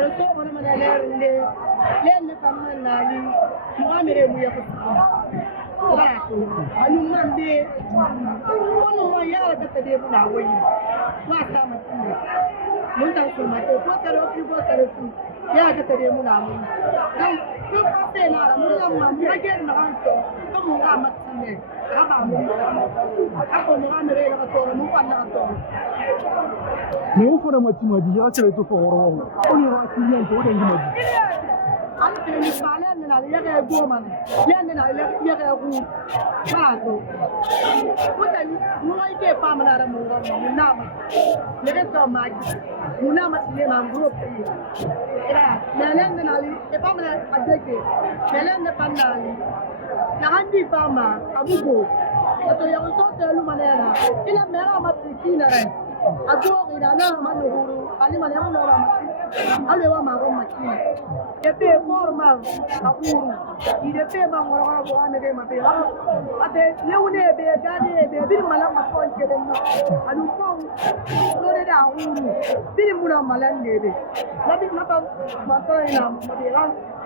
pero todo por manera le famman nali muamere mu ya ko anu mande wono ma ya ka tade na wani wa ta ma mun ta ko ma ko taro ki ko taro su ya ka tade mu na mun dan ko ka te na la mun ma mu ga na han to ko mu ga ma tsine ka ba mu ako mu ga mere ka to mu pa na to mais o fora matima di ya sele to foro on ya ki yan to de ngima di an te ni sale na ya ga go man ya na ya ga ku para to ko ta mu ai ke pa ma na mu na ma le ke to ma mu na ma le ma group ni era na na li e pa ma adeke na pa na li na handi pa ma abugo to ya ko to lu ma na ila mera ma tikina re ajo ina na manuhuru ali mane amuno ba mati ale wa ma ro mati ete forma akuru ide te ma ngoro ngoro bo ane de ma be ha ate leune be gani be bir mala ma ko ke den no anu ko lore da uru bir muna malan de be nabi na ba ma to ina mo de la